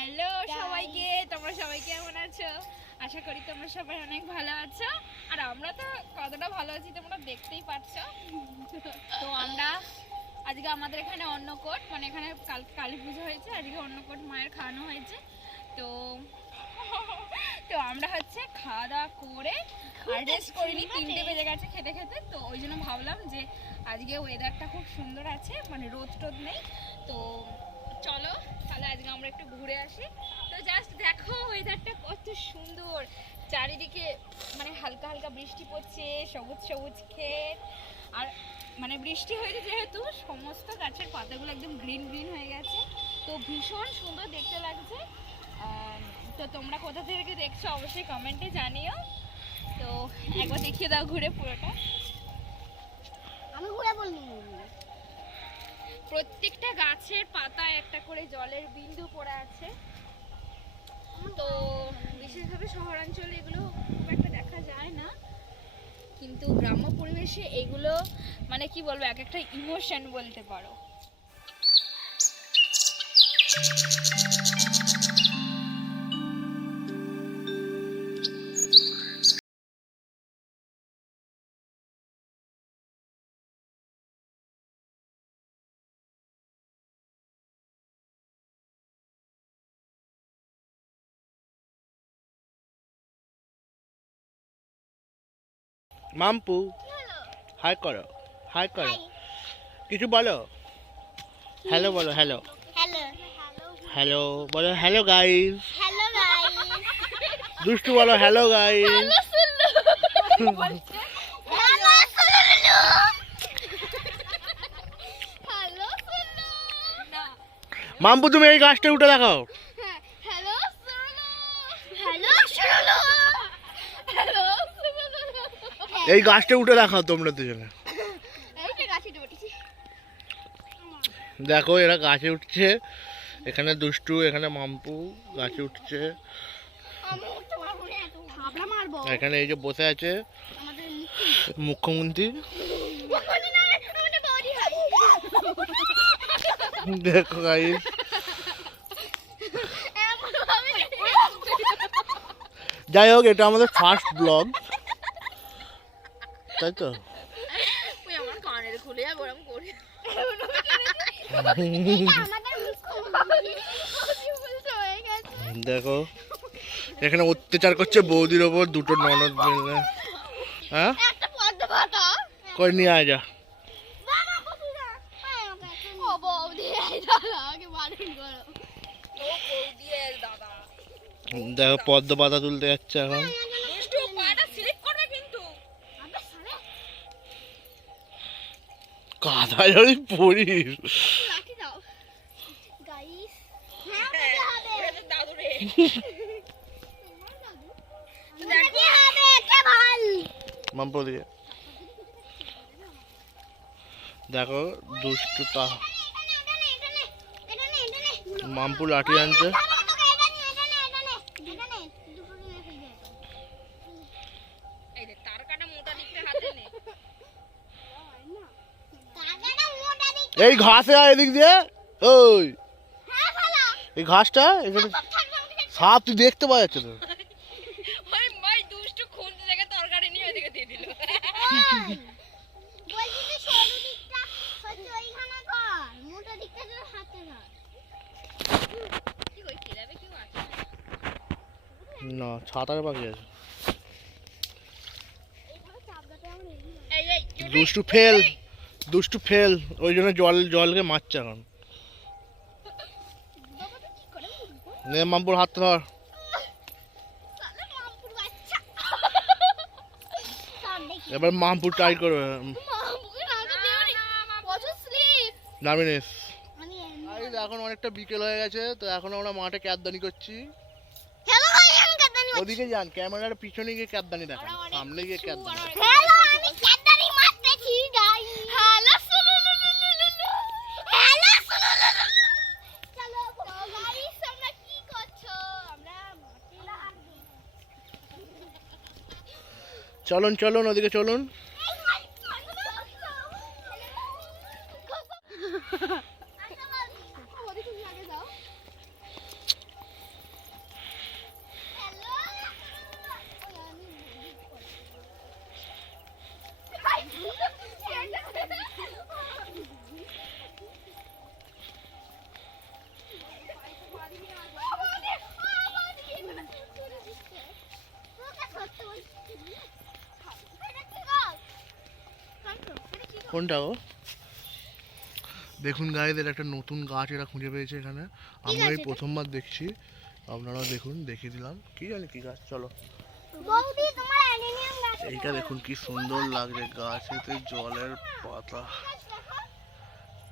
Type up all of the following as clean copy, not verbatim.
Hello সবাইকে, তোমরা সবাই কেমন আছো? আশা করি তোমরা সবাই অনেক ভালো আছো। আর আমরা তো কতটা ভালো আছি তোমরা দেখতেই পাচ্ছো। তো আমরা আজকে আমাদের এখানে অন্নকূট, মানে এখানে কালী পুজো হয়েছে, আজকে অন্নকূট মায়ের খাওয়ানো হয়েছে। তো তো আমরা হচ্ছে খাওয়া দাওয়া করে আর রেস্ট করিনি, 3টে বেজে গেছে খেতে খেতে। তো ওই জন্য ভাবলাম যে আজকে ওয়েদারটা খুব সুন্দর আছে, মানে রোদ টোদ নেই। তো চলো তাহলে আজকে আমরা একটু ঘুরে আসি। তো জাস্ট দেখো ওয়েদারটা কত সুন্দর, চারিদিকে মানে হালকা হালকা বৃষ্টি পড়ছে, সবুজ সবুজ ক্ষেত। আর মানে বৃষ্টি হয়েছে যেহেতু সমস্ত গাছের পাতাগুলো একদম গ্রিন গ্রিন হয়ে গেছে, তো ভীষণ সুন্দর দেখতে লাগছে। তো তোমরা কোথা থেকে দেখছো অবশ্যই কমেন্টে জানিও। তো একবার দেখিয়ে দাও ঘুরে পুরোটা। আমি ঘুরে বলবো। প্রত্যেকটা গাছের পাতায় একটা করে জলের বিন্দু পড়ে আছে। তো বিশেষভাবে শহরাঞ্চলে এগুলো খুব একটা দেখা যায় না, কিন্তু গ্রাম্য পরিবেশে এগুলো মানে কি বলবো, এক একটা ইমোশন বলতে পারো। মাম্পু হাই করো, হাই করো, কিছু বলো, হ্যালো বলো, হ্যালো হ্যালো হ্যালো বলো, হ্যালো গাইস, হ্যালো গাইস। দুষ্টু বলো, হ্যালো গাইস। মাম্পু তুমি এই গাছটা উঠে দেখাও। এই গাছটা উঠে দেখাও তোমরা দুজনে। দেখো এরা গাছে উঠছে, এখানে দুষ্টু, এখানে মাম্পু গাছে উঠছে। এখানে এই যে বসে আছে মুখ্যমন্ত্রী, দেখো গাইস। যাই হোক, এটা আমাদের ফার্স্ট ব্লগ, তাই তো। দেখো এখানে অত্যাচার করছে বৌদির ওপর, দুটো ননদ মিলে। হ্যাঁ কই নিয়ে আয় যা। দেখো পদ্ম পাতা তুলতে যাচ্ছে এখন। কাদা যদি পড়িস। মাম্পু দিয়ে দেখো দুষ্টুটা, মাম্পু লাঠি আনছে। এই ঘাসে আয় এদিক দিয়ে, ওই এই ঘাসটা এখানে সাপ, তুই দেখতে পাওয়া যাচ্ছে তো। না ছাতার পাখি আছে। দুষ্টু ফেল, দুষ্টু ফেল, ওই জন্য জলকে মারছে এখন। নে মাম্পুর হাত ধর। এবার মাম্পু ট্রাই করবে, নামিনিস। এখন অনেকটা বিকেল হয়ে গেছে, তো এখন আমরা মাঠে ক্যাবদানি করছি। ওদিকে যান, ক্যামেরার পিছনে গিয়ে ক্যাবদানি দেখান, সামনে গিয়ে ক্যাবদানি। চলুন চলুন ওদিকে চলুন। কোনটা গো? দেখুন গাইস, এর একটা নতুন গাছ এরা খুঁজে পেয়েছে এখানে। আমরা এই প্রথমবার দেখছি, আপনারাও দেখুন, দেখিয়ে দিলাম। কি জানি কি গাছ, চলো। বৌদি তোমার অ্যানিনিয়াম গাছ এইটা দেখুন কি সুন্দর লাগছে, গাছেতে জলের পাতা,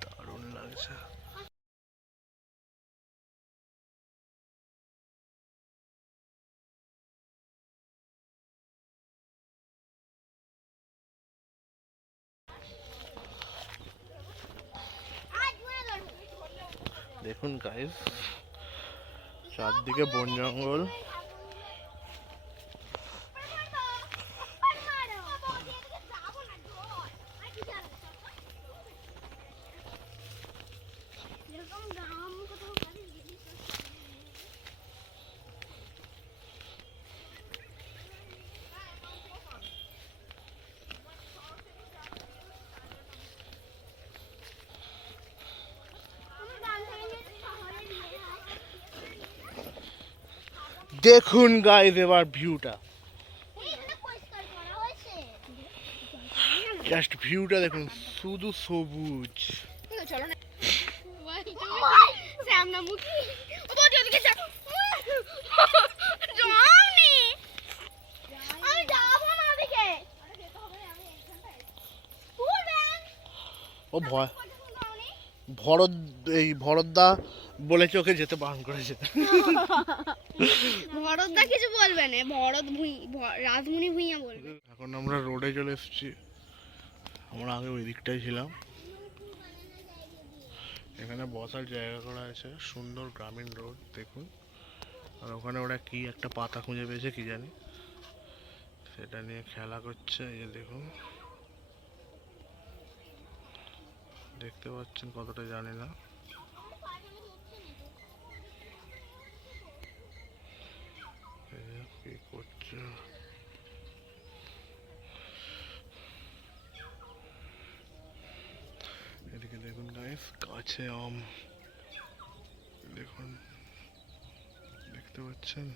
দারুণ লাগছে। দেখুন গাইস, চারদিকে বন জঙ্গল। দেখুন গাইস এবার ভিউটা, জাস্ট ভিউটা দেখুন, শুধু সবুজ। চলো না শ্যামনামুখী আমি যাবো না ওদিকে। ও ভয়, ভরত, এই ভরতদা বলেছে ওকে যেতে বারণ করেছে। ভরতদা কিছু বলবে না, রাজমণি ভুঁইয়া বলবে। এখন আমরা রোডে চলে এসেছি, আমরা আগে ওই দিকটাই ছিলাম। এখানে বসার জায়গা করা আছে, সুন্দর গ্রামীণ রোড দেখুন। আর ওখানে ওরা কি একটা পাতা খুঁজে পেয়েছে কি জানি, সেটা নিয়ে খেলা করছে। এই যে দেখুন, দেখতে পাচ্ছেন কতটা জানি না। এই যে কি করছে, এদিকে দেখুন গাইস, গাছে আম দেখুন, দেখতে পাচ্ছেন।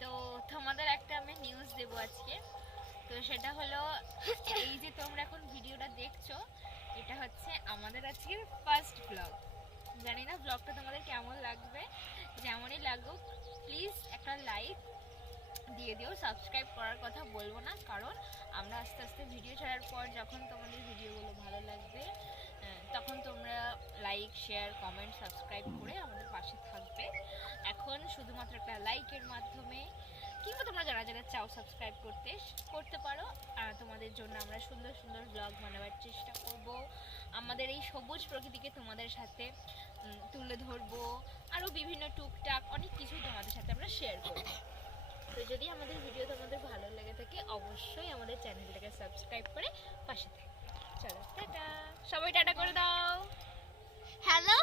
তো তোমাদের একটা আমি নিউজ দেবো আজকে। তো সেটা হলো, এই যে তোমরা এখন ভিডিওটা দেখছো, এটা হচ্ছে আমাদের আজকের ফার্স্ট ব্লগ। জানি না ব্লগটা তোমাদের কেমন লাগবে, যেমনই লাগুক প্লিজ একটা লাইক দিয়ে দিও। সাবস্ক্রাইব করার কথা বলবো না, কারণ আমরা আস্তে আস্তে ভিডিও ছাড়ার পর যখন তোমাদের ভিডিওগুলো ভালো লাগবে, তখন তোমরা লাইক, শেয়ার, কমেন্ট, সাবস্ক্রাইব করে আমাদের পাশে থাকবে। এখন শুধুমাত্র একটা লাইকের মাধ্যমে, কিংবা তোমরা যারা যারা চাও সাবস্ক্রাইব করতে পারো। তোমাদের জন্য আমরা সুন্দর সুন্দর ব্লগ বানাবার চেষ্টা করব। আমাদের এই সবুজ প্রকৃতিকে তোমাদের সাথে তুলে ধরবো। আরও বিভিন্ন টুকটাক অনেক কিছুই তোমাদের সাথে আমরা শেয়ার করব। তো যদি আমাদের ভিডিও তোমাদের ভালো লেগে থাকে, অবশ্যই আমাদের চ্যানেলটাকে সাবস্ক্রাইব করে পাশে থাকবে। চলো টাটা, সবাই টাটা করে দাও। হ্যালো